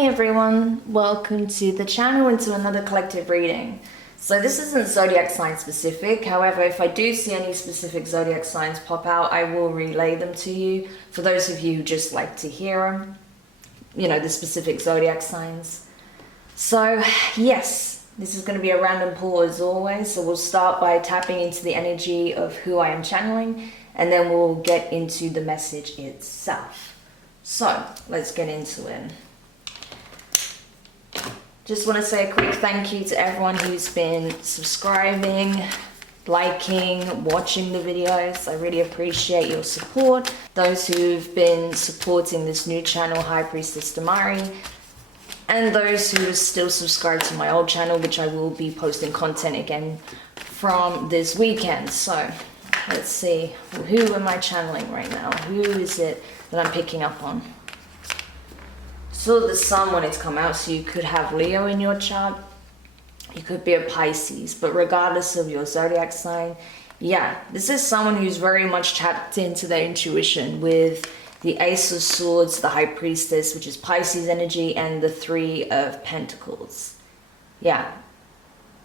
Hey everyone, welcome to the channel and to another collective reading. So this isn't zodiac sign specific, however if I do see any specific zodiac signs pop out, I will relay them to you. For those of you who just like to hear them, you know, the specific zodiac signs. So yes, this is going to be a random pull as always, so we'll start by tapping into the energy of who I am channeling and then we'll get into the message itself. So let's get into it. Just want to say a quick thank you to everyone who's been subscribing, liking, watching the videos. I really appreciate your support. Those who've been supporting this new channel, High Priestess Demari, and those who are still subscribed to my old channel, which I will be posting content again from this weekend. So let's see, who am I channeling right now? Who is it that I'm picking up on? Saw the sun when it's come out, so you could have Leo in your chart. You could be a Pisces, but regardless of your zodiac sign, yeah, this is someone who's very much tapped into their intuition with the Ace of Swords, the High Priestess, which is Pisces energy, and the Three of Pentacles. Yeah.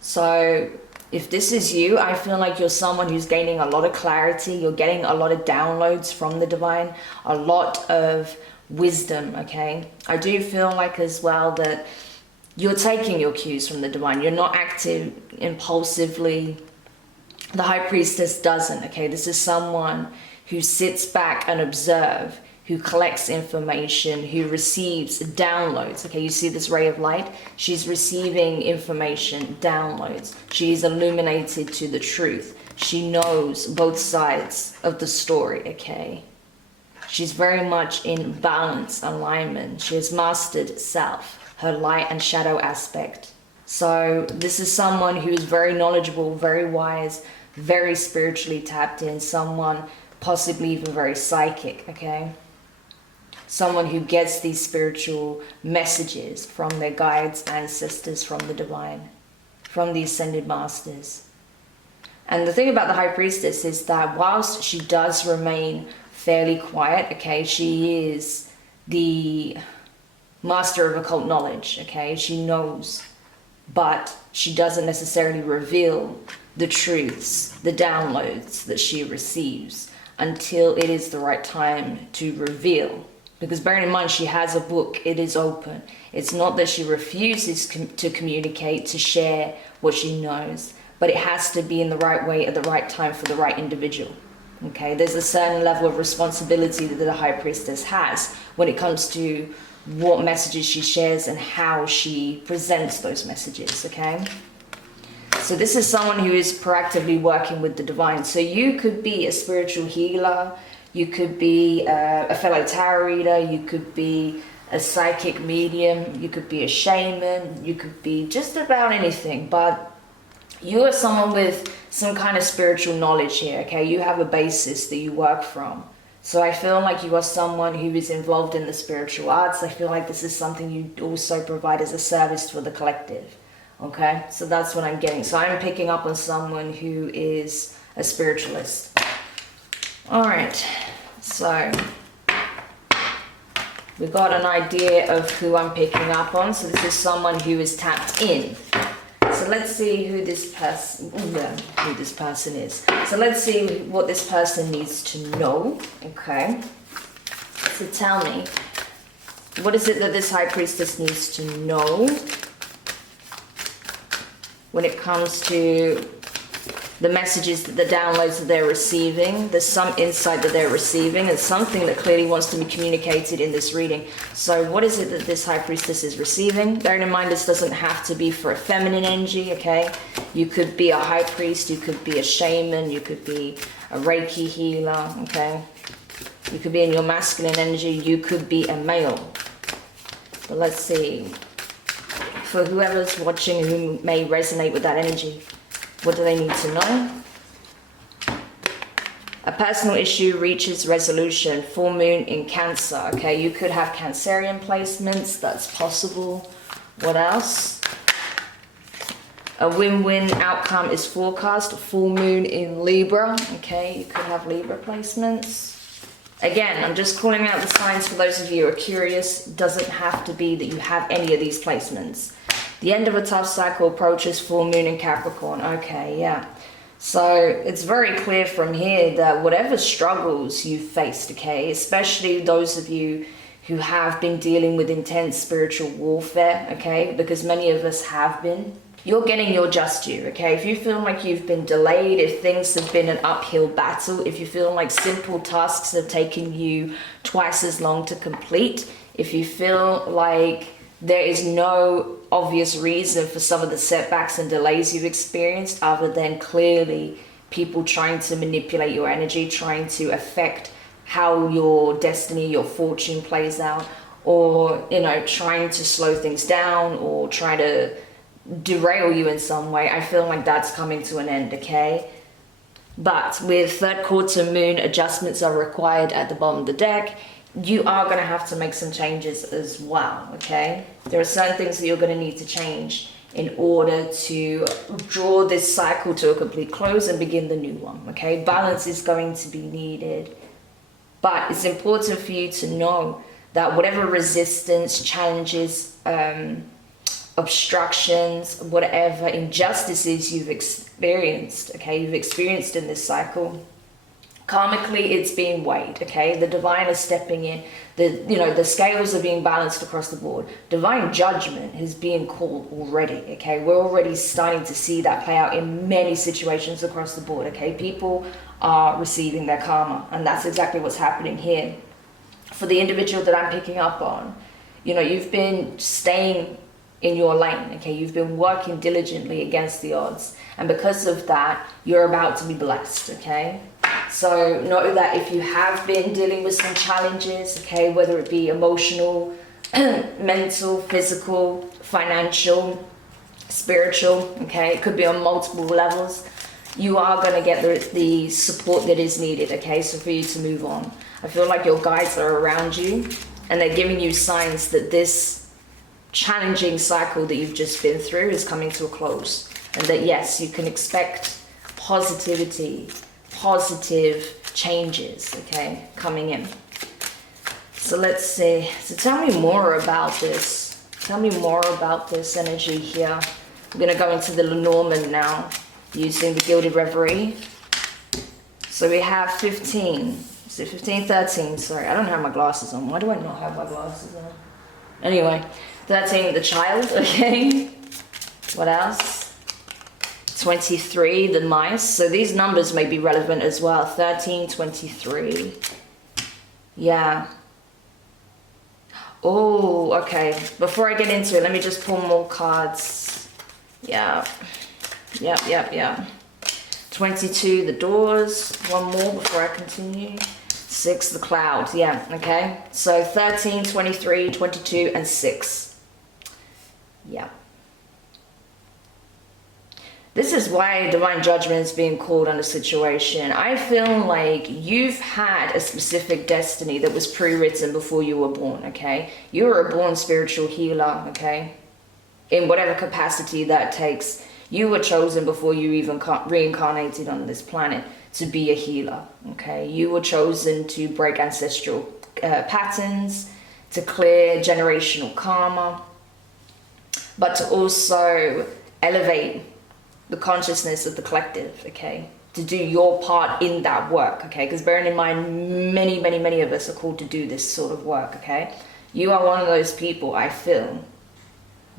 So if this is you, I feel like you're someone who's gaining a lot of clarity. You're getting a lot of downloads from the divine, a lot of wisdom, okay? I do feel like as well that you're taking your cues from the divine. You're not acting impulsively. The High Priestess doesn't, okay? This is someone who sits back and observes, who collects information, who receives downloads, okay? You see this ray of light? She's receiving information, downloads. She's illuminated to the truth. She knows both sides of the story, okay? She's very much in balance, alignment. She has mastered self, her light and shadow aspect. So this is someone who is very knowledgeable, very wise, very spiritually tapped in, someone possibly even very psychic, okay? Someone who gets these spiritual messages from their guides, ancestors, from the divine, from the ascended masters. And the thing about the High Priestess is that whilst she does remain fairly quiet, okay, she is the master of occult knowledge, okay, she knows, but she doesn't necessarily reveal the truths, the downloads that she receives until it is the right time to reveal. Because bearing in mind, she has a book, it is open. It's not that she refuses to communicate, to share what she knows, but it has to be in the right way at the right time for the right individual. Okay, there's a certain level of responsibility that the High Priestess has when it comes to what messages she shares and how she presents those messages, okay? So this is someone who is proactively working with the divine. So you could be a spiritual healer, you could be a fellow tarot reader, you could be a psychic medium, you could be a shaman, you could be just about anything, but you are someone with some kind of spiritual knowledge here, okay? You have a basis that you work from. So I feel like you are someone who is involved in the spiritual arts. I feel like this is something you also provide as a service for the collective, okay? So that's what I'm getting. So I'm picking up on someone who is a spiritualist. All right, so we've got an idea of who I'm picking up on. So this is someone who is tapped in. So let's see who this person is. So let's see what this person needs to know, okay? So tell me, what is it that this High Priestess needs to know when it comes to the messages, the downloads that they're receiving? There's some insight that they're receiving and something that clearly wants to be communicated in this reading. So what is it that this High Priestess is receiving? Bearing in mind, this doesn't have to be for a feminine energy, okay? You could be a high priest, you could be a shaman, you could be a Reiki healer, okay? You could be in your masculine energy, you could be a male. But let's see. For whoever's watching who may resonate with that energy, what do they need to know? A personal issue reaches resolution. Full moon in Cancer. Okay, you could have Cancerian placements. That's possible. What else? A win-win outcome is forecast. Full moon in Libra. Okay, you could have Libra placements. Again, I'm just calling out the signs for those of you who are curious. It doesn't have to be that you have any of these placements. The end of a tough cycle approaches, full moon in Capricorn. Okay, yeah. So it's very clear from here that whatever struggles you faced, okay, especially those of you who have been dealing with intense spiritual warfare, okay, because many of us have been, you're getting your just due, okay? If you feel like you've been delayed, if things have been an uphill battle, if you feel like simple tasks have taken you twice as long to complete, if you feel like there is no obvious reason for some of the setbacks and delays you've experienced other than clearly people trying to manipulate your energy, trying to affect how your destiny, your fortune plays out, or, you know, trying to slow things down or try to derail you in some way, I feel like that's coming to an end, okay? But with third quarter moon, adjustments are required at the bottom of the deck. You are going to have to make some changes as well, okay? There are certain things that you're going to need to change in order to draw this cycle to a complete close and begin the new one, okay? Balance is going to be needed. But it's important for you to know that whatever resistance, challenges, obstructions, whatever injustices you've experienced, okay, you've experienced in this cycle, karmically it's being weighed, okay? The divine is stepping in. The scales are being balanced across the board. Divine judgment is being called already, okay? We're already starting to see that play out in many situations across the board, okay? People are receiving their karma, and that's exactly what's happening here. For the individual that I'm picking up on, you know, you've been staying in your lane, okay? You've been working diligently against the odds, and because of that, you're about to be blessed, okay? So know that if you have been dealing with some challenges, okay, whether it be emotional, mental, physical, financial, spiritual, okay, it could be on multiple levels, you are going to get the support that is needed, okay, so for you to move on. I feel like your guides are around you, and they're giving you signs that this challenging cycle that you've just been through is coming to a close, and that yes, you can expect positivity, positive changes, okay, coming in. So let's see. So tell me more about this. Tell me more about this energy here. I'm going to go into the Lenormand now, using the Gilded Reverie. So we have 15. Is it 15? 13. Sorry, I don't have my glasses on. Why do I not have my glasses on? Anyway, 13, the child, okay. What else? 23, the mice. So these numbers may be relevant as well. 13, 23. Yeah. Oh, okay. Before I get into it, let me just pull more cards. Yeah. Yep. 22, the doors. One more before I continue. 6, the cloud. Yeah, okay. So 13, 23, 22, and 6. Yeah. This is why divine judgment is being called on the situation. I feel like you've had a specific destiny that was pre-written before you were born, okay? You were a born spiritual healer, okay? In whatever capacity that takes. You were chosen before you even reincarnated on this planet to be a healer, okay? You were chosen to break ancestral patterns, to clear generational karma, but to also elevate the consciousness of the collective, okay? To do your part in that work, okay? Because bearing in mind, many of us are called to do this sort of work, okay? You are one of those people, I feel.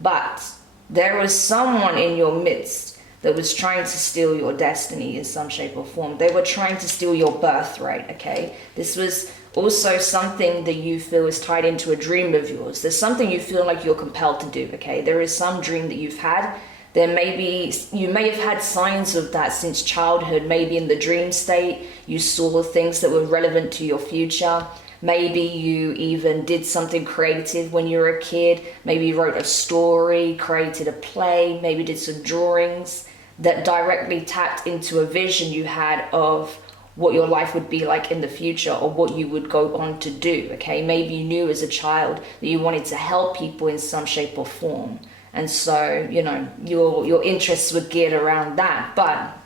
But there was someone in your midst that was trying to steal your destiny in some shape or form. They were trying to steal your birthright, okay? This was also something that you feel is tied into a dream of yours. There's something you feel like you're compelled to do, okay? There is some dream that you've had. You may have had signs of that since childhood. Maybe in the dream state, you saw things that were relevant to your future. Maybe you even did something creative when you were a kid. Maybe you wrote a story, created a play, maybe did some drawings that directly tapped into a vision you had of what your life would be like in the future or what you would go on to do, okay? Maybe you knew as a child that you wanted to help people in some shape or form. And so, you know, your interests were geared around that. But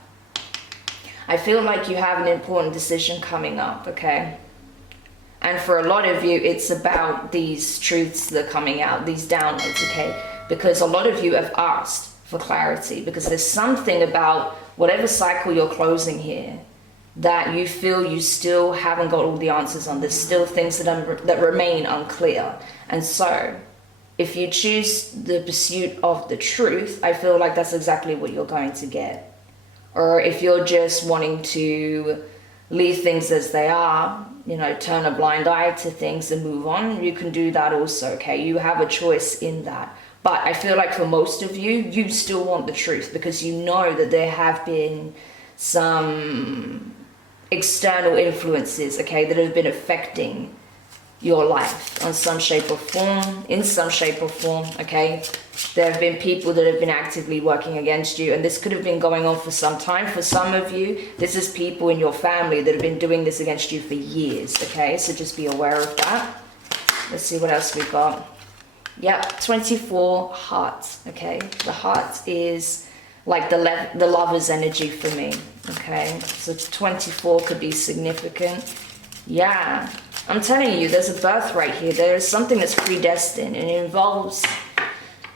I feel like you have an important decision coming up, okay? And for a lot of you, it's about these truths that are coming out, these downloads, okay? Because a lot of you have asked for clarity, because there's something about whatever cycle you're closing here that you feel you still haven't got all the answers on. There's still things that remain unclear. And so if you choose the pursuit of the truth, I feel like that's exactly what you're going to get. Or if you're just wanting to leave things as they are, you know, turn a blind eye to things and move on, you can do that also, okay? You have a choice in that. But I feel like for most of you, you still want the truth, because you know that there have been some external influences, okay, that have been affecting your life on some shape or form, in some shape or form, okay? There have been people that have been actively working against you, and this could have been going on for some time. For some of you, this is people in your family that have been doing this against you for years, okay? So just be aware of that. Let's see what else we got. Yep, 24 hearts, okay? The heart is like the lover's energy for me, okay? So 24 could be significant. Yeah, I'm telling you, there's a birthright here. There is something that's predestined, and it involves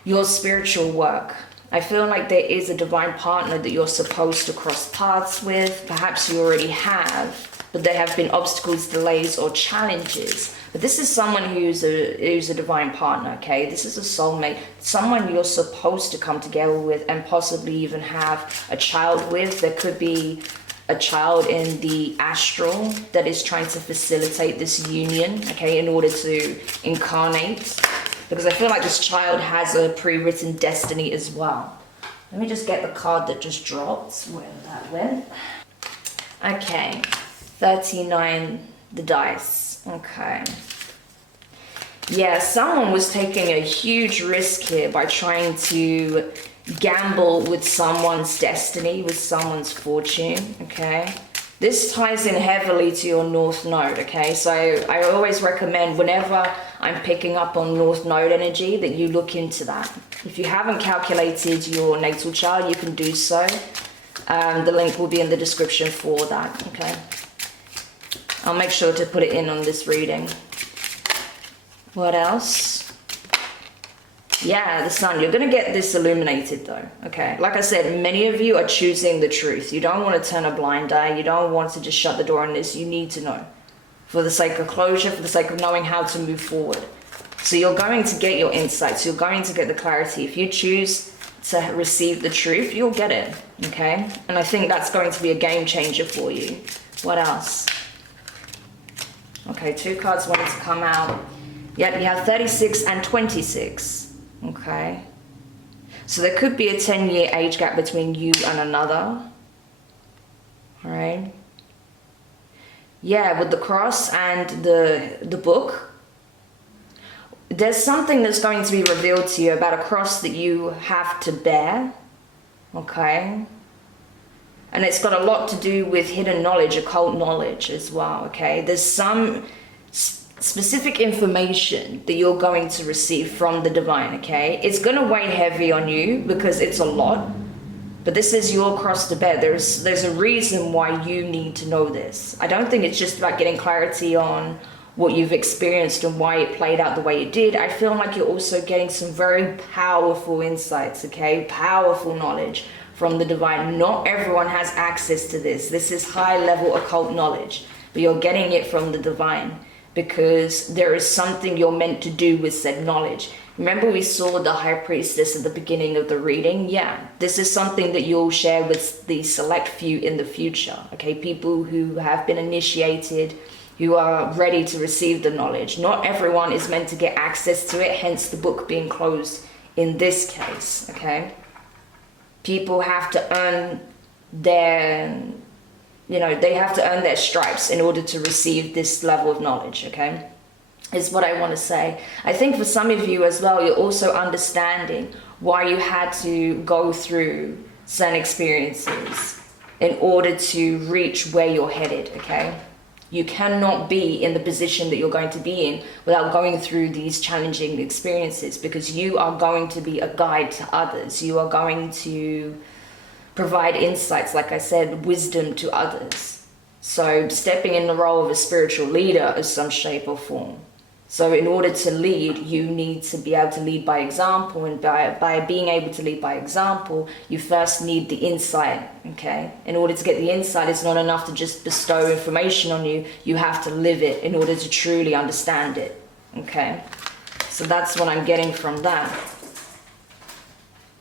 your spiritual work. I feel like there is a divine partner that you're supposed to cross paths with. Perhaps you already have, but there have been obstacles, delays, or challenges. But this is someone who's a divine partner, okay? This is a soulmate, someone you're supposed to come together with and possibly even have a child with. There could be a child in the astral that is trying to facilitate this union, okay, in order to incarnate. Because I feel like this child has a pre-written destiny as well. Let me just get the card that just dropped, where that went. Okay, 39, the dice, okay. Yeah, someone was taking a huge risk here by trying to gamble with someone's destiny, with someone's fortune, okay? This ties in heavily to your North Node, okay? So I always recommend, whenever I'm picking up on North Node energy, that you look into that. If you haven't calculated your natal chart, you can do so. The link will be in the description for that, okay? I'll make sure to put it in on this reading. What else? Yeah, the sun. You're going to get this illuminated though, okay? Like I said, many of you are choosing the truth. You don't want to turn a blind eye. You don't want to just shut the door on this. You need to know. For the sake of closure, for the sake of knowing how to move forward. So you're going to get your insights. You're going to get the clarity. If you choose to receive the truth, you'll get it, okay? And I think that's going to be a game changer for you. What else? Okay, 2 cards wanted to come out. Yep, you have 36 and 26. Okay, so there could be a 10-year age gap between you and another. All right. Yeah, with the cross and the book, there's something that's going to be revealed to you about a cross that you have to bear. Okay. And it's got a lot to do with hidden knowledge, occult knowledge as well. Okay, there's some specific information that you're going to receive from the divine, okay? It's going to weigh heavy on you because it's a lot, but this is your cross to bear. There's a reason why you need to know this. I don't think it's just about getting clarity on what you've experienced and why it played out the way it did. I feel like you're also getting some very powerful insights, okay? Powerful knowledge from the divine. Not everyone has access to this. This is high-level occult knowledge, but you're getting it from the divine, because there is something you're meant to do with said knowledge. Remember we saw the High Priestess at the beginning of the reading? Yeah, this is something that you'll share with the select few in the future, okay? People who have been initiated, who are ready to receive the knowledge. Not everyone is meant to get access to it, hence the book being closed in this case, okay? People have to earn their... You know, they have to earn their stripes in order to receive this level of knowledge, okay? Is what I want to say. I think for some of you as well, you're also understanding why you had to go through certain experiences in order to reach where you're headed, okay? You cannot be in the position that you're going to be in without going through these challenging experiences, because you are going to be a guide to others. You are going to provide insights, like I said, wisdom to others. So stepping in the role of a spiritual leader of some shape or form. So in order to lead, you need to be able to lead by example, and by being able to lead by example, you first need the insight, okay? In order to get the insight, it's not enough to just bestow information on you. You have to live it in order to truly understand it, okay? So that's what I'm getting from that.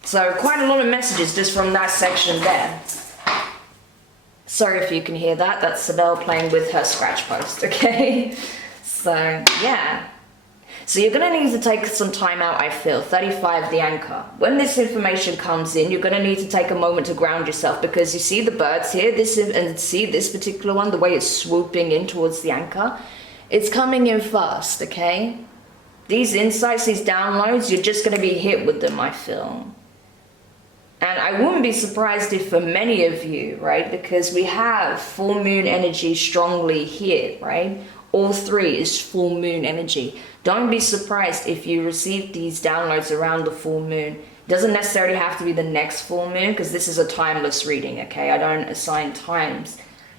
So quite a lot of messages just from that section there. Sorry if you can hear that. That's Sibel playing with her scratch post, okay? So, yeah. So you're going to need to take some time out, I feel. 35, the anchor. When this information comes in, you're going to need to take a moment to ground yourself, because you see the birds here, and see this particular one, the way it's swooping in towards the anchor. It's coming in fast, okay? These insights, these downloads, you're just going to be hit with them, I feel. And I wouldn't be surprised if for many of you, right, because we have full moon energy strongly here, right? All three is full moon energy. Don't be surprised if you receive these downloads around the full moon. It doesn't necessarily have to be the next full moon, because this is a timeless reading, okay? I don't assign times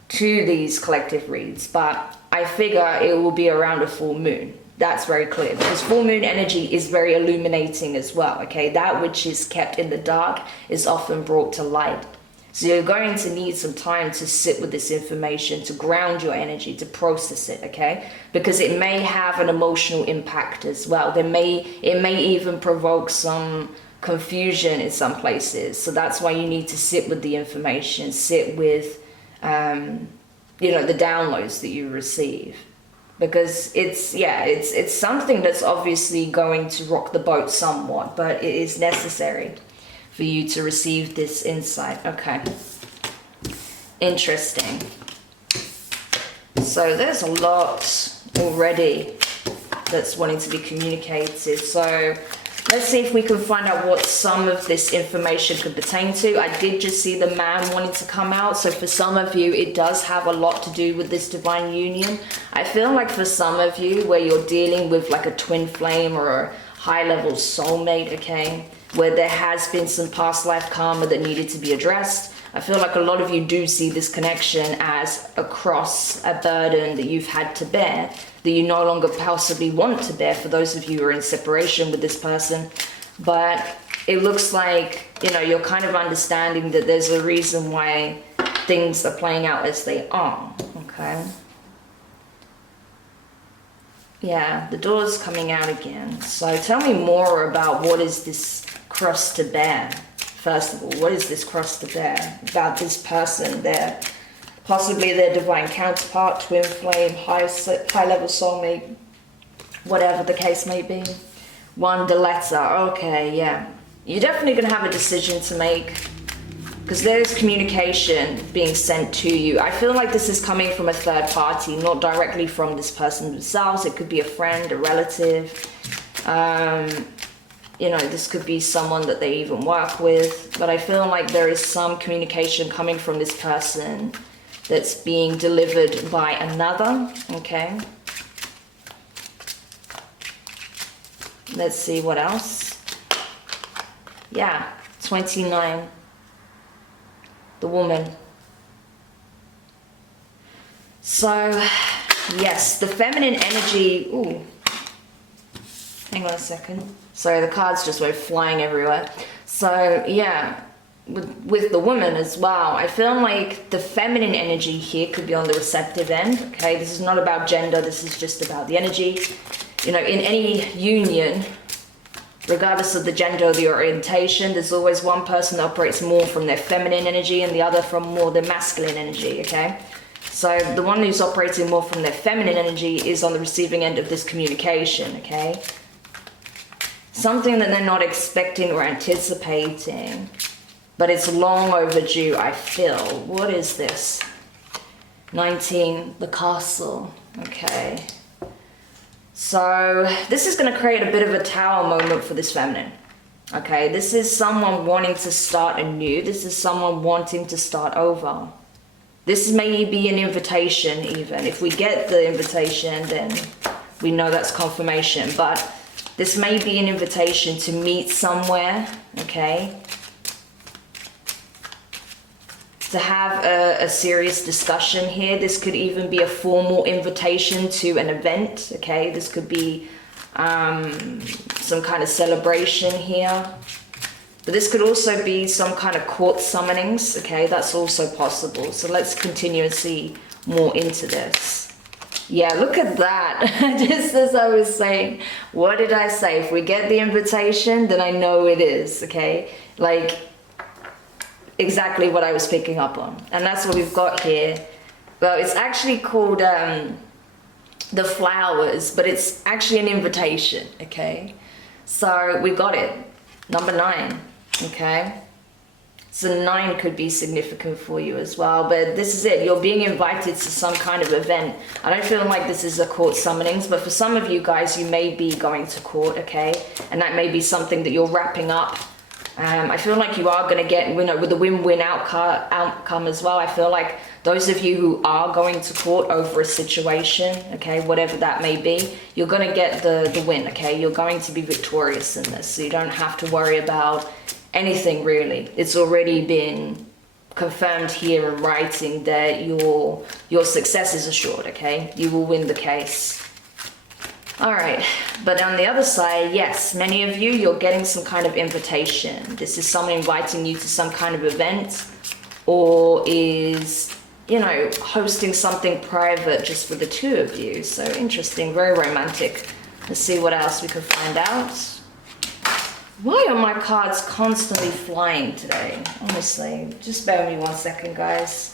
to these collective reads, but I figure it will be around a full moon. That's very clear, because full moon energy is very illuminating as well, okay? That which is kept in the dark is often brought to light. So you're going to need some time to sit with this information, to ground your energy, to process it, okay? Because it may have an emotional impact as well. It may even provoke some confusion in some places. So that's why you need to sit with the information, sit with, the downloads that you receive. Because it's something that's obviously going to rock the boat somewhat, but it is necessary for you to receive this insight. Okay. Interesting. So there's a lot already that's wanting to be communicated. So let's see if we can find out what some of this information could pertain to. I did just see the man wanting to come out. So for some of you, it does have a lot to do with this divine union. I feel like for some of you, where you're dealing with like a twin flame or a high-level soulmate, okay, where there has been some past life karma that needed to be addressed, I feel like a lot of you do see this connection as a cross, a burden that you've had to bear, that you no longer possibly want to bear, for those of you who are in separation with this person. But it looks like, you're kind of understanding that there's a reason why things are playing out as they are, okay? Yeah, the door's coming out again. So tell me more about what is this cross to bear. First of all, what is this cross to bear about this person there? Possibly their divine counterpart, twin flame, high-level soulmate, whatever the case may be. Wonderletter, okay, yeah. You're definitely going to have a decision to make, because there's communication being sent to you. I feel like this is coming from a third party, not directly from this person themselves. It could be a friend, a relative. This could be someone that they even work with. But I feel like there is some communication coming from this person that's being delivered by another, okay? Let's see what else. Yeah, 29. The woman. So, yes, the feminine energy. Ooh. Hang on a second. Sorry, the cards just went flying everywhere. So, yeah, with the woman as well, I feel like the feminine energy here could be on the receptive end, okay? This is not about gender, this is just about the energy. In any union, regardless of the gender or the orientation, there's always one person that operates more from their feminine energy and the other from more their masculine energy, okay? So the one who's operating more from their feminine energy is on the receiving end of this communication, okay? Something that they're not expecting or anticipating, but it's long overdue, I feel. What is this? 19, the castle, okay. So this is going to create a bit of a tower moment for this feminine. Okay, this is someone wanting to start anew. This is someone wanting to start over. This may be an invitation even. If we get the invitation, then we know that's confirmation. But this may be an invitation to meet somewhere, okay? to have a serious discussion here. This could even be a formal invitation to an event, okay? This could be some kind of celebration here. But this could also be some kind of court summonings, okay? That's also possible. So let's continue and see more into this. Yeah, look at that. Just as I was saying, what did I say? If we get the invitation, then I know it is, okay? Like, exactly what I was picking up on. And that's what we've got here. Well, it's actually called the flowers, but it's actually an invitation, okay? So we got it. Number 9, okay? So 9 could be significant for you as well, but this is it. You're being invited to some kind of event. I don't feel like this is a court summonings, but for some of you guys, you may be going to court, okay? And that may be something that you're wrapping up. I feel like you are going to get, you know, with the win-win outcome as well. I feel like those of you who are going to court over a situation, okay, whatever that may be, you're going to get the win, okay? You're going to be victorious in this, so you don't have to worry about anything really. It's already been confirmed here in writing that your success is assured, okay? You will win the case. All right, but on the other side, yes, many of you, you're getting some kind of invitation. This is someone inviting you to some kind of event, or is, you know, hosting something private just for the two of you. So interesting, very romantic. Let's see what else we can find out. Why are my cards constantly flying today? Honestly, just bear with me 1 second, guys.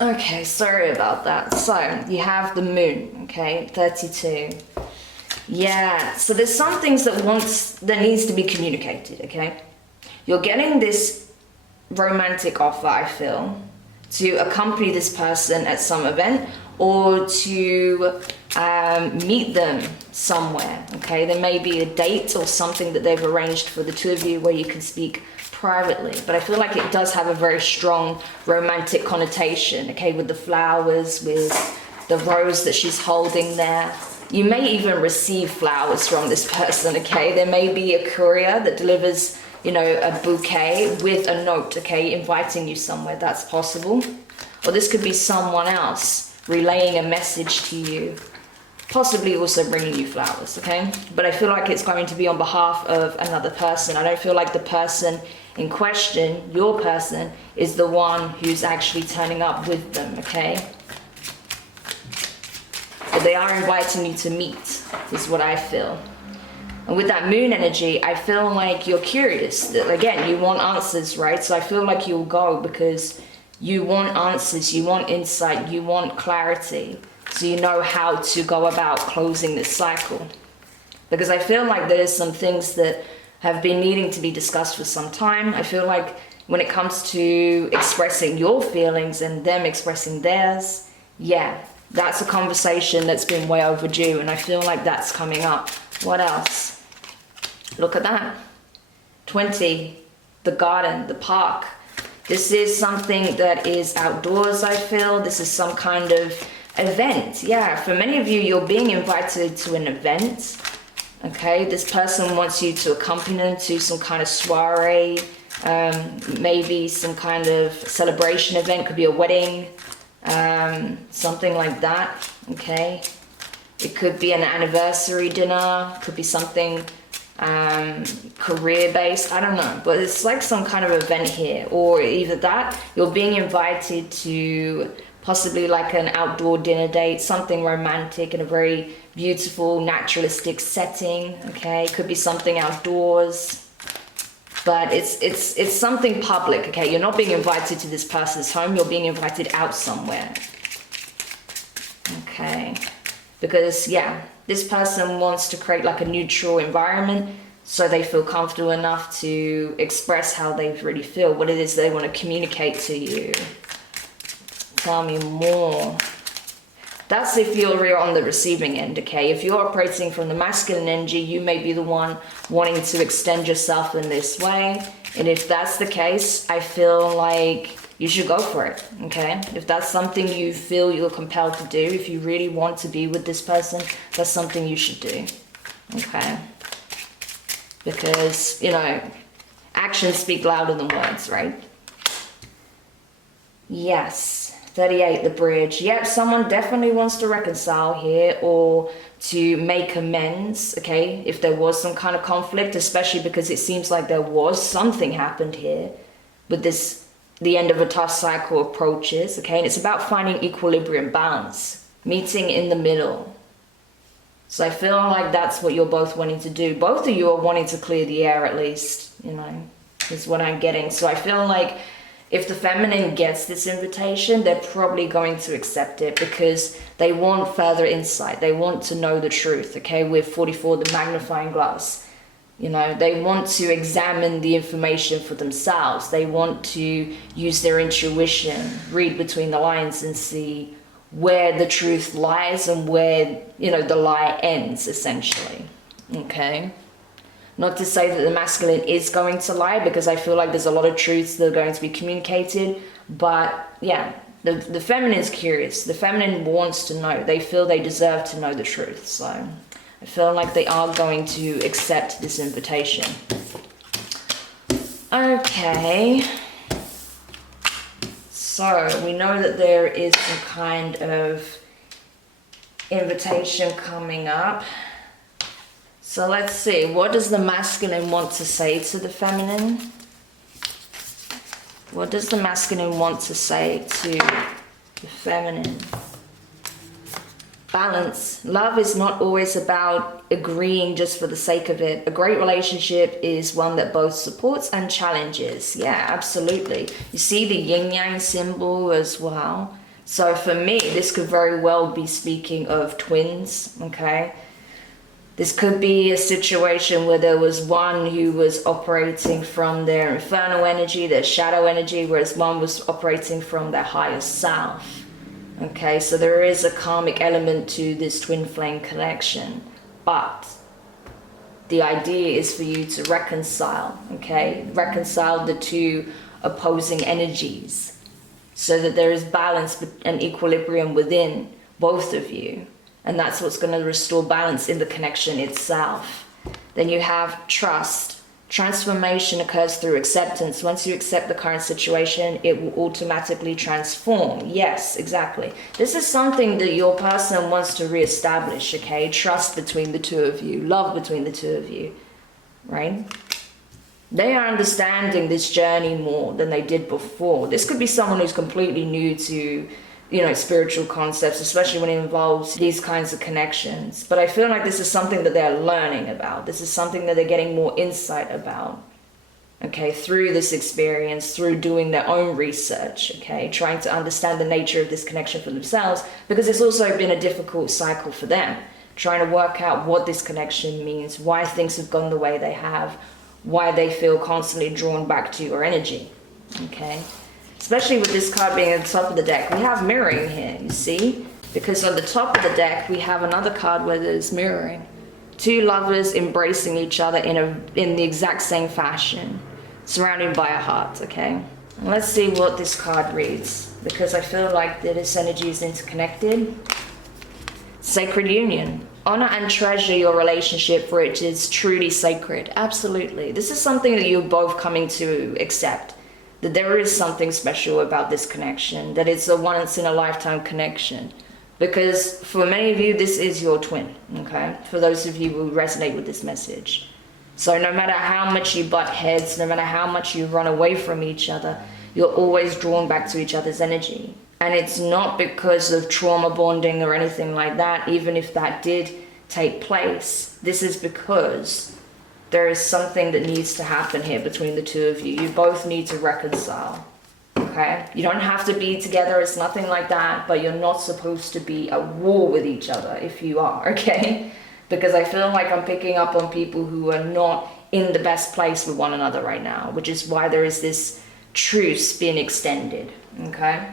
Okay, sorry about that. So you have the moon, okay, 32. Yeah, so there's some things that needs to be communicated, okay? You're getting this romantic offer, I feel, to accompany this person at some event, or to meet them somewhere, okay? There may be a date or something that they've arranged for the two of you where you can speak privately, but I feel like it does have a very strong romantic connotation, okay? With the flowers, with the rose that she's holding there. You may even receive flowers from this person, okay? There may be a courier that delivers, you know, a bouquet with a note, okay, inviting you somewhere. That's possible. Or this could be someone else relaying a message to you, possibly also bringing you flowers, okay? But I feel like it's going to be on behalf of another person. I don't feel like the person in question, your person, is the one who's actually turning up with them, okay? But they are inviting you to meet, is what I feel. And with that moon energy, I feel like you're curious. Again, you want answers, right? So I feel like you'll go because you want answers, you want insight, you want clarity. So you know how to go about closing this cycle. Because I feel like there's some things that have been needing to be discussed for some time. I feel like when it comes to expressing your feelings and them expressing theirs, yeah, that's a conversation that's been way overdue, and I feel like that's coming up. What else? Look at that. 20, the garden, the park. This is something that is outdoors, I feel. This is some kind of event. Yeah, for many of you, you're being invited to an event. Okay, this person wants you to accompany them to some kind of soiree, maybe some kind of celebration event, could be a wedding, something like that, okay? It could be an anniversary dinner, could be something career-based, I don't know, but it's like some kind of event here, or either that, you're being invited to possibly like an outdoor dinner date, something romantic in a very beautiful, naturalistic setting, okay? Could be something outdoors, but it's something public, okay? You're not being invited to this person's home, you're being invited out somewhere, okay? Because, yeah, this person wants to create like a neutral environment so they feel comfortable enough to express how they really feel, what it is they want to communicate to you. Tell me more. That's if you're on the receiving end, okay? If you're operating from the masculine energy, you may be the one wanting to extend yourself in this way. And if that's the case, I feel like you should go for it, okay? If that's something you feel you're compelled to do, if you really want to be with this person, that's something you should do, okay? Because, you know, actions speak louder than words, right? Yes, 38, the bridge. Yep, someone definitely wants to reconcile here or to make amends, okay, if there was some kind of conflict, especially because it seems like there was something happened here with this, the end of a tough cycle approaches, okay, and it's about finding equilibrium, balance, meeting in the middle. So I feel like that's what you're both wanting to do. Both of you are wanting to clear the air at least, you know, is what I'm getting. So I feel like if the feminine gets this invitation, they're probably going to accept it because they want further insight. They want to know the truth, okay? With 44, the magnifying glass. You know, they want to examine the information for themselves. They want to use their intuition, read between the lines and see where the truth lies and where, you know, the lie ends, essentially, okay? Not to say that the masculine is going to lie, because I feel like there's a lot of truths that are going to be communicated, but yeah, the feminine is curious. The feminine wants to know. They feel they deserve to know the truth, so I feel like they are going to accept this invitation. Okay. So we know that there is some kind of invitation coming up. So let's see, what does the masculine want to say to the feminine? What does the masculine want to say to the feminine? Balance. Love is not always about agreeing just for the sake of it. A great relationship is one that both supports and challenges. Yeah, absolutely. You see the yin-yang symbol as well. So for me, this could very well be speaking of twins, okay? This could be a situation where there was one who was operating from their infernal energy, their shadow energy, whereas one was operating from their higher self. Okay, so there is a karmic element to this twin flame connection, but the idea is for you to reconcile, okay? Reconcile the two opposing energies so that there is balance and equilibrium within both of you. And that's what's going to restore balance in the connection itself. Then you have trust. Transformation occurs through acceptance. Once you accept the current situation, it will automatically transform. Yes, exactly. This is something that your person wants to reestablish, okay? Trust between the two of you, love between the two of you, right? They are understanding this journey more than they did before. This could be someone who's completely new to, you know, spiritual concepts, especially when it involves these kinds of connections. But I feel like this is something that they're learning about. This is something that they're getting more insight about, okay, through this experience, through doing their own research, okay, trying to understand the nature of this connection for themselves, because it's also been a difficult cycle for them, trying to work out what this connection means, why things have gone the way they have, why they feel constantly drawn back to your energy, okay? Especially with this card being at the top of the deck. We have mirroring here, you see? Because on the top of the deck, we have another card where there's mirroring. Two lovers embracing each other in the exact same fashion, surrounded by a heart, okay? And let's see what this card reads, because I feel like that this energy is interconnected. Sacred union. Honor and treasure your relationship for it is truly sacred. Absolutely. This is something that you're both coming to accept. That there is something special about this connection. That it's a once in a lifetime connection. Because for many of you, this is your twin. Okay? For those of you who resonate with this message. So no matter how much you butt heads, no matter how much you run away from each other, you're always drawn back to each other's energy. And it's not because of trauma bonding or anything like that, even if that did take place. This is because there is something that needs to happen here between the two of you. You both need to reconcile, okay? You don't have to be together, it's nothing like that, but you're not supposed to be at war with each other if you are, okay? Because I feel like I'm picking up on people who are not in the best place with one another right now, which is why there is this truce being extended, okay?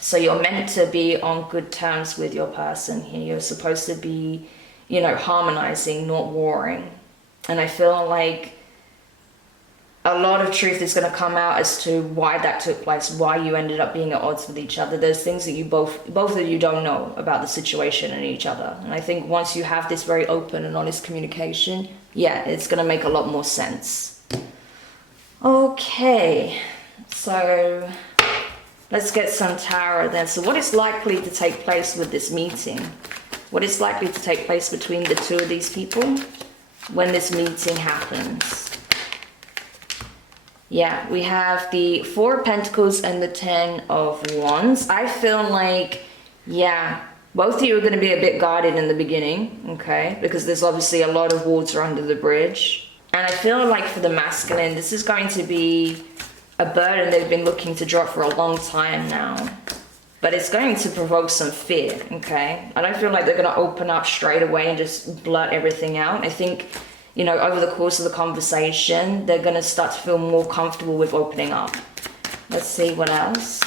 So you're meant to be on good terms with your person here. You're supposed to be, you know, harmonizing, not warring. And I feel like a lot of truth is going to come out as to why that took place, why you ended up being at odds with each other. There's things that you both of you don't know about the situation and each other. And I think once you have this very open and honest communication, yeah, it's going to make a lot more sense. Okay, so Let's get some tarot then. So what is likely to take place with this meeting? What is likely to take place between the two of these people when this meeting happens? Yeah, we have the Four of Pentacles and the Ten of Wands. I feel like, yeah, both of you are going to be a bit guarded in the beginning, okay? Because there's obviously a lot of water under the bridge. And I feel like for the masculine, this is going to be a burden they've been looking to drop for a long time now. But it's going to provoke some fear, okay? I don't feel like they're going to open up straight away and just blurt everything out. I think, you know, over the course of the conversation, they're going to start to feel more comfortable with opening up. Let's see what else.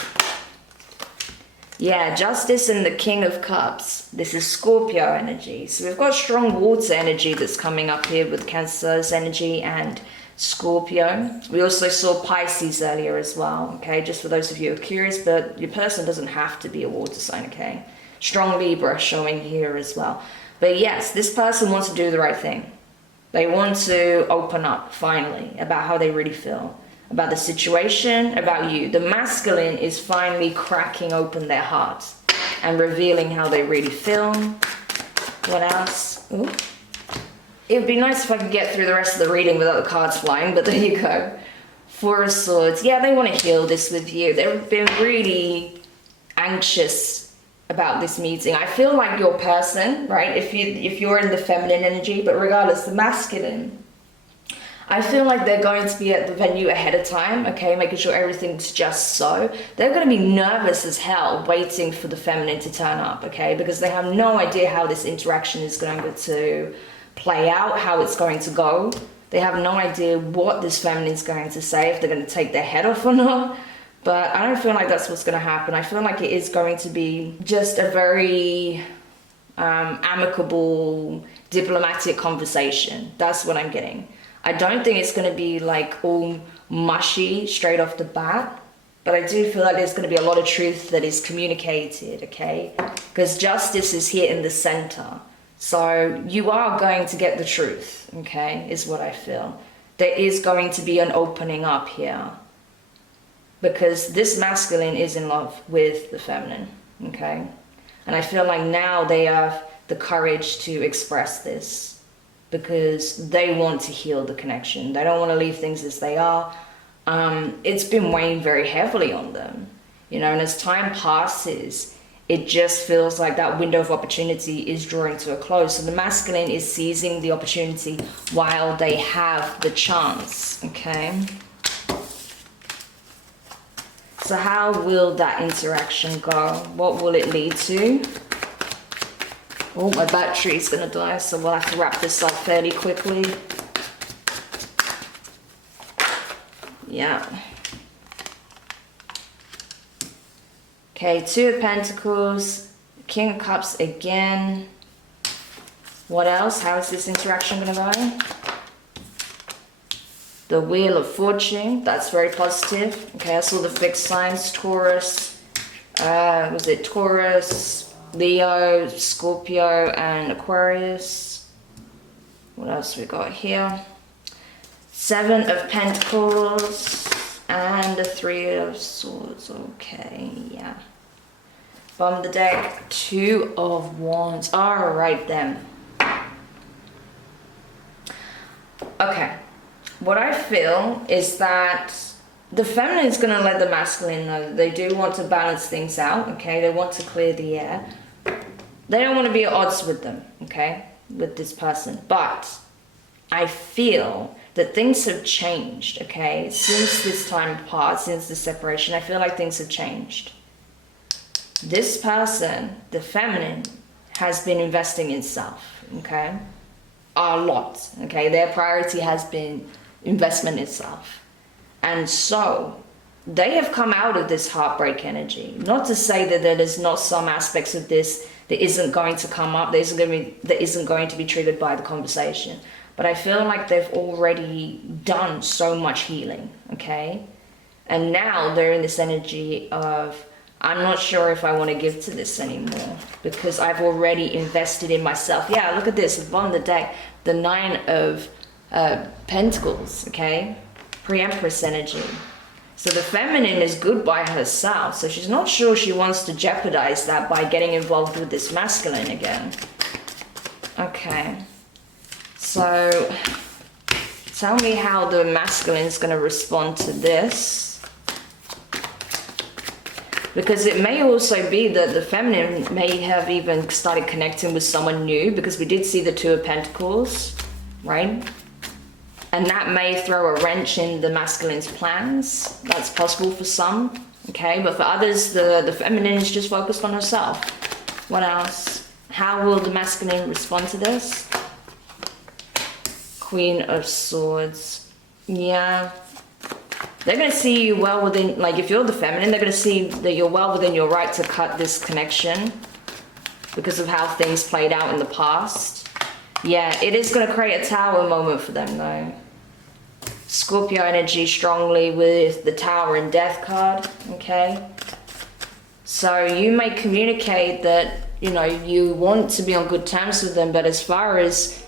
Yeah, Justice and the King of Cups. This is Scorpio energy. So we've got strong water energy that's coming up here with Cancer's energy and Scorpio. We also saw Pisces earlier as well, okay? Just for those of you who are curious, but your person doesn't have to be a water sign, okay? Strong Libra showing here as well. But yes, this person wants to do the right thing. They want to open up, finally, about how they really feel. About the situation, about you. The masculine is finally cracking open their hearts and revealing how they really feel. What else? Ooh. It would be nice if I could get through the rest of the reading without the cards flying, but there you go. Four of Swords. Yeah, they want to heal this with you. They've been really anxious about this meeting. I feel like your person, right, if you're in the feminine energy, but regardless, the masculine, I feel like they're going to be at the venue ahead of time, okay, making sure everything's just so. They're going to be nervous as hell waiting for the feminine to turn up, okay, because they have no idea how this interaction is going to play out, how it's going to go. They have no idea what this feminine's going to say, if they're going to take their head off or not. But I don't feel like that's what's going to happen. I feel like it is going to be just a very amicable, diplomatic conversation. That's what I'm getting. I don't think it's going to be like all mushy straight off the bat, but I do feel like there's going to be a lot of truth that is communicated, okay? Because justice is here in the center. So you are going to get the truth, okay, is what I feel. There is going to be an opening up here. Because this masculine is in love with the feminine, okay? And I feel like now they have the courage to express this because they want to heal the connection. They don't want to leave things as they are. It's been weighing very heavily on them, you know, and as time passes, it just feels like that window of opportunity is drawing to a close. So the masculine is seizing the opportunity while they have the chance, okay? So how will that interaction go? What will it lead to? Oh, my battery's gonna die, so we'll have to wrap this up fairly quickly. Yeah. Okay, Two of Pentacles, King of Cups again. What else? How is this interaction gonna go? The Wheel of Fortune, that's very positive. Okay, I saw the fixed signs, Taurus, was it Taurus, Leo, Scorpio, and Aquarius. What else we got here? Seven of Pentacles and the Three of Swords. Okay, yeah. Bottom of the deck, Two of Wands. All right then. Okay. What I feel is that the feminine is going to let the masculine know that they do want to balance things out, okay? They want to clear the air. They don't want to be at odds with them, okay? With this person. But I feel that things have changed, okay? Since this time apart, since the separation, I feel like things have changed. This person, the feminine, has been investing in self, okay? A lot, okay? Their priority has been investment itself. And so they have come out of this heartbreak energy. Not to say that there's not some aspects of this that isn't going to come up, that isn't going to be triggered by the conversation. But I feel like they've already done so much healing, okay? And now they're in this energy of, I'm not sure if I want to give to this anymore because I've already invested in myself. Yeah, look at this, at the bottom of the deck, the Nine of Pentacles, okay? Pre-Empress energy. So the feminine is good by herself. So she's not sure she wants to jeopardize that by getting involved with this masculine again. Okay. So tell me how the masculine is going to respond to this. Because it may also be that the feminine may have even started connecting with someone new, because we did see the Two of Pentacles, right? And that may throw a wrench in the masculine's plans. That's possible for some, okay? But for others, the feminine is just focused on herself. What else? How will the masculine respond to this? Queen of Swords. Yeah. They're going to see you well within, like if you're the feminine, they're going to see that you're well within your right to cut this connection because of how things played out in the past. Yeah, it is going to create a Tower moment for them though. Scorpio energy strongly with the Tower and Death card, okay? So you may communicate that, you know, you want to be on good terms with them, but as far as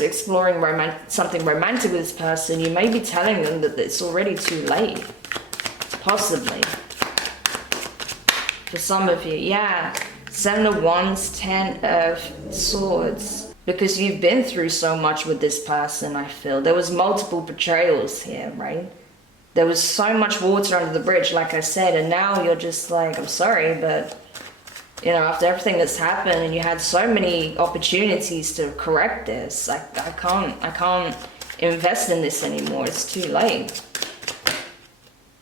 exploring something romantic with this person, you may be telling them that it's already too late. Possibly. For some of you, yeah. 7 of Wands, 10 of Swords. Because you've been through so much with this person, I feel. There was multiple betrayals here, right? There was so much water under the bridge, like I said, and now you're just like, I'm sorry, but, you know, after everything that's happened and you had so many opportunities to correct this, I can't invest in this anymore. It's too late.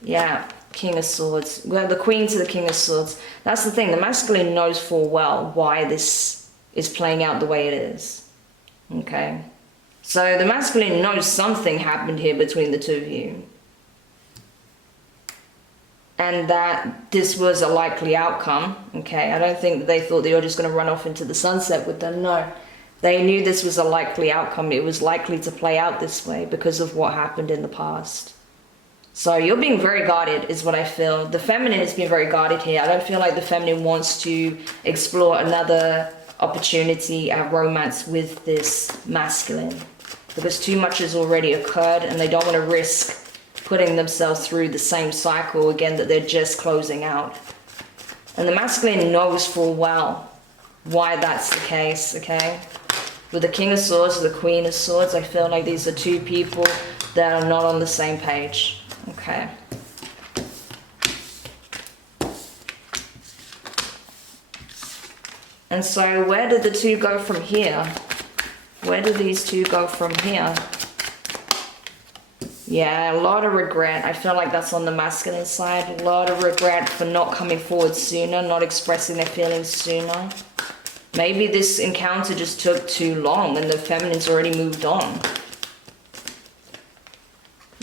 Yeah, King of Swords. We have the Queen to the King of Swords. That's the thing. The masculine knows full well why this is playing out the way it is. Okay? So the masculine knows something happened here between the two of you. And that this was a likely outcome. Okay? I don't think that they thought they were just going to run off into the sunset with them. No. They knew this was a likely outcome. It was likely to play out this way because of what happened in the past. So you're being very guarded is what I feel. The feminine is being very guarded here. I don't feel like the feminine wants to explore another opportunity at romance with this masculine, because too much has already occurred and they don't want to risk putting themselves through the same cycle again that they're just closing out. And the masculine knows full well why that's the case, okay? With the King of Swords, the Queen of Swords, I feel like these are two people that are not on the same page, okay? And so where did the two go from here? Where did these two go from here? Yeah, a lot of regret. I feel like that's on the masculine side. A lot of regret for not coming forward sooner, not expressing their feelings sooner. Maybe this encounter just took too long and the feminine's already moved on.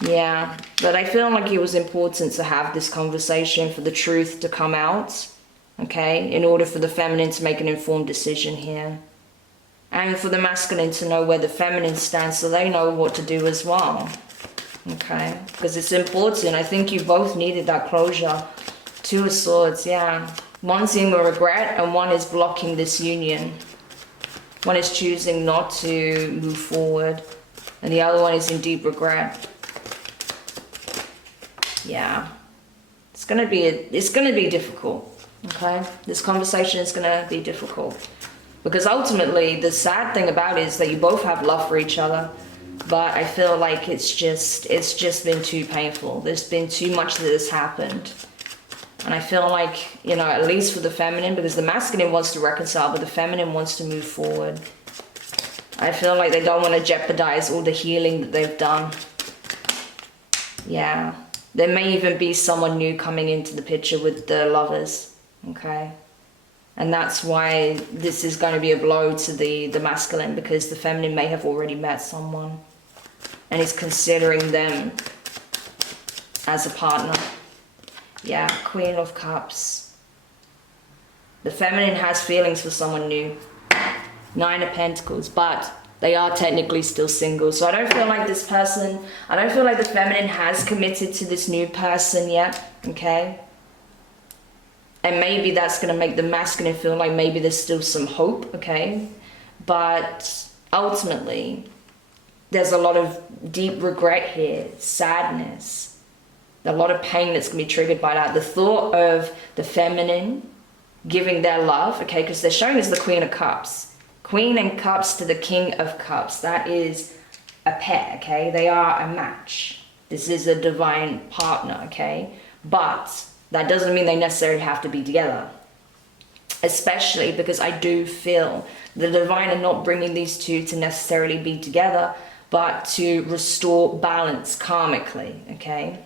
Yeah, but I feel like it was important to have this conversation for the truth to come out. Okay, in order for the feminine to make an informed decision here. And for the masculine to know where the feminine stands so they know what to do as well. Okay, because it's important. I think you both needed that closure. Two of Swords, yeah. One's in regret and one is blocking this union. One is choosing not to move forward and the other one is in deep regret. Yeah, it's gonna be difficult. Okay, this conversation is going to be difficult because ultimately the sad thing about it is that you both have love for each other, but I feel like it's just been too painful. There's been too much that has happened, and I feel like, you know, at least for the feminine, because the masculine wants to reconcile but the feminine wants to move forward. I feel like they don't want to jeopardize all the healing that they've done. Yeah, there may even be someone new coming into the picture with the Lovers. Okay, and that's why this is going to be a blow to the masculine, because the feminine may have already met someone and is considering them as a partner. Yeah, Queen of Cups. The feminine has feelings for someone new. 9 of Pentacles, but they are technically still single. So I don't feel like this person, I don't feel like the feminine has committed to this new person yet, okay? And maybe that's going to make the masculine feel like maybe there's still some hope, okay? But ultimately, there's a lot of deep regret here, sadness. A lot of pain that's going to be triggered by that. The thought of the feminine giving their love, okay, because they're showing us the Queen of Cups. Queen and Cups to the King of Cups. That is a pair, okay? They are a match. This is a divine partner, okay? But that doesn't mean they necessarily have to be together. Especially because I do feel the divine are not bringing these two to necessarily be together, but to restore balance karmically, okay?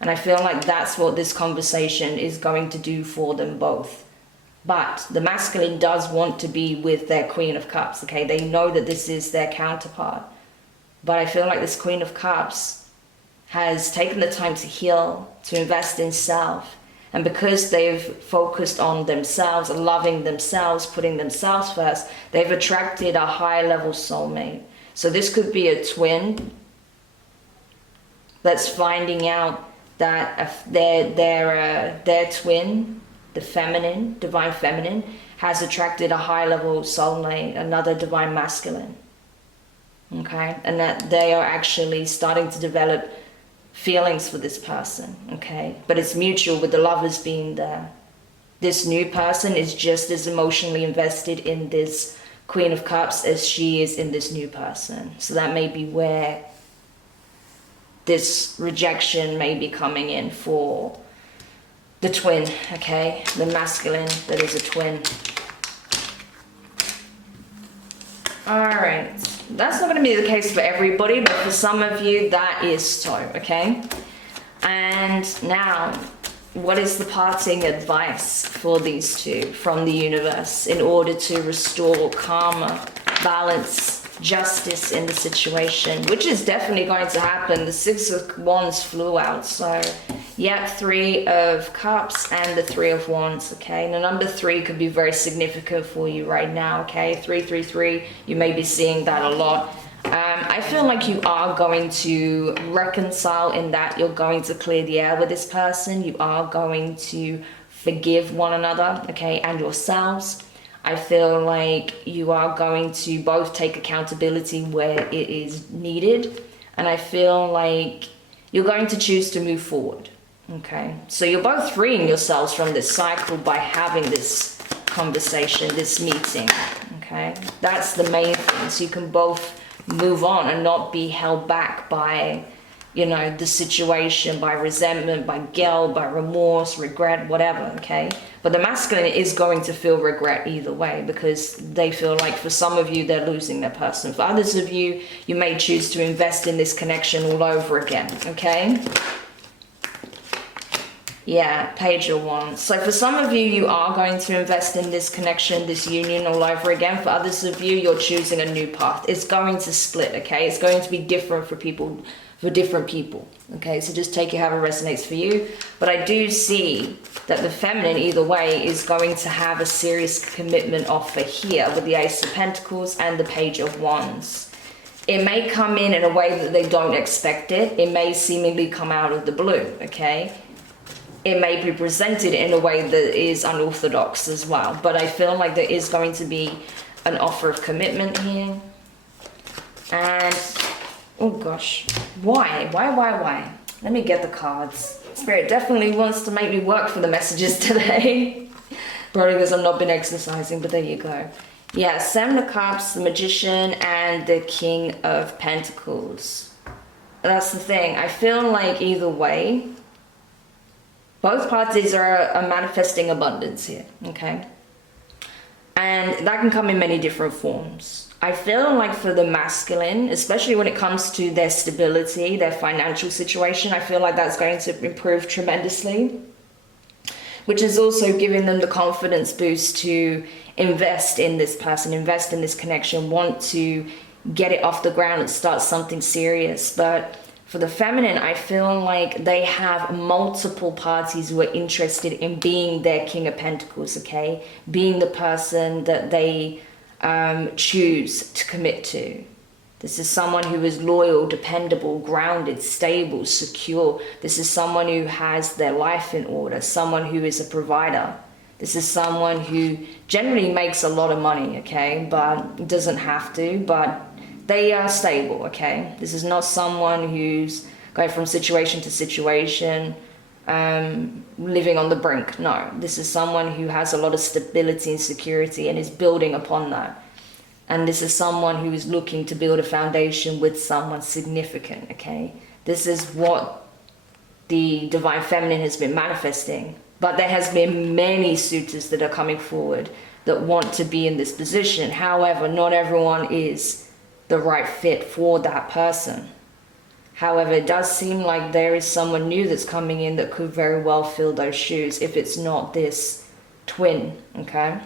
And I feel like that's what this conversation is going to do for them both. But the masculine does want to be with their Queen of Cups, okay? They know that this is their counterpart. But I feel like this Queen of Cups has taken the time to heal, to invest in self. And because they've focused on themselves, loving themselves, putting themselves first, they've attracted a high-level soulmate. So this could be a twin that's finding out that their twin, the feminine, divine feminine, has attracted a high-level soulmate, another divine masculine. Okay? And that they are actually starting to develop feelings for this person, okay? But it's mutual with the lovers being there. This new person is just as emotionally invested in this Queen of Cups as she is in this new person. So that may be where this rejection may be coming in for the twin, okay? The masculine that is a twin. All right. That's not going to be the case for everybody, but for some of you, that is so, okay? And now, what is the parting advice for these two from the universe in order to restore karma, balance, justice in the situation, which is definitely going to happen? The Six of Wands flew out, so yeah, Three of Cups and the Three of Wands, okay? Now, number 3 could be very significant for you right now, okay? 333, you may be seeing that a lot. I feel like you are going to reconcile in that you're going to clear the air with this person. You are going to forgive one another, okay, and yourselves. I feel like you are going to both take accountability where it is needed. And I feel like you're going to choose to move forward. Okay, so you're both freeing yourselves from this cycle by having this conversation, this meeting. Okay, that's the main thing. So you can both move on and not be held back by, you know, the situation, by resentment, by guilt, by remorse, regret, whatever. Okay, but the masculine is going to feel regret either way, because they feel like for some of you they're losing their person. For others of you, you may choose to invest in this connection all over again. Okay. Yeah, Page of Wands. So for some of you, you are going to invest in this connection, this union all over again. For others of you, you're choosing a new path. It's going to split, okay? It's going to be different for people, for different people, okay? So just take it however resonates for you. But I do see that the feminine, either way, is going to have a serious commitment offer here with the Ace of Pentacles and the Page of Wands. It may come in a way that they don't expect it. It may seemingly come out of the blue, okay? It may be presented in a way that is unorthodox as well. But I feel like there is going to be an offer of commitment here. And, oh gosh, why? Let me get the cards. Spirit definitely wants to make me work for the messages today. Probably because I've not been exercising, but there you go. Yeah, Seven of Cups, the Magician, and the King of Pentacles. That's the thing. I feel like either way, both parties are manifesting abundance here, okay? And that can come in many different forms. I feel like for the masculine, especially when it comes to their stability, their financial situation, I feel like that's going to improve tremendously, which is also giving them the confidence boost to invest in this person, invest in this connection, want to get it off the ground and start something serious. But for the feminine, I feel like they have multiple parties who are interested in being their King of Pentacles, okay? Being the person that they choose to commit to. This is someone who is loyal, dependable, grounded, stable, secure. This is someone who has their life in order, someone who is a provider. This is someone who generally makes a lot of money, okay? But doesn't have to, but they are stable, okay? This is not someone who's going from situation to situation, living on the brink. No, this is someone who has a lot of stability and security and is building upon that. And this is someone who is looking to build a foundation with someone significant, okay? This is what the Divine Feminine has been manifesting. But there has been many suitors that are coming forward that want to be in this position. However, not everyone is the right fit for that person. However, it does seem like there is someone new that's coming in that could very well fill those shoes if it's not this twin, okay?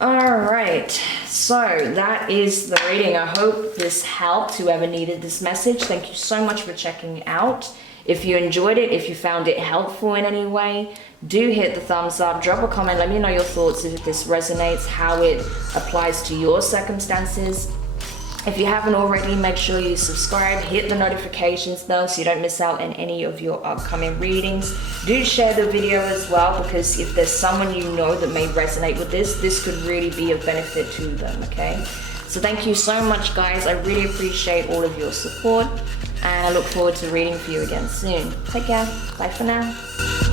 Alright, so that is the reading. I hope this helped whoever needed this message. Thank you so much for checking it out. If you enjoyed it, if you found it helpful in any way, do hit the thumbs up, drop a comment, let me know your thoughts if this resonates, how it applies to your circumstances. If you haven't already, make sure you subscribe, hit the notifications bell so you don't miss out on any of your upcoming readings. Do share the video as well, because if there's someone you know that may resonate with this could really be of benefit to them, okay? So thank you so much, guys. I really appreciate all of your support, and I look forward to reading for you again soon. Take care. Bye for now.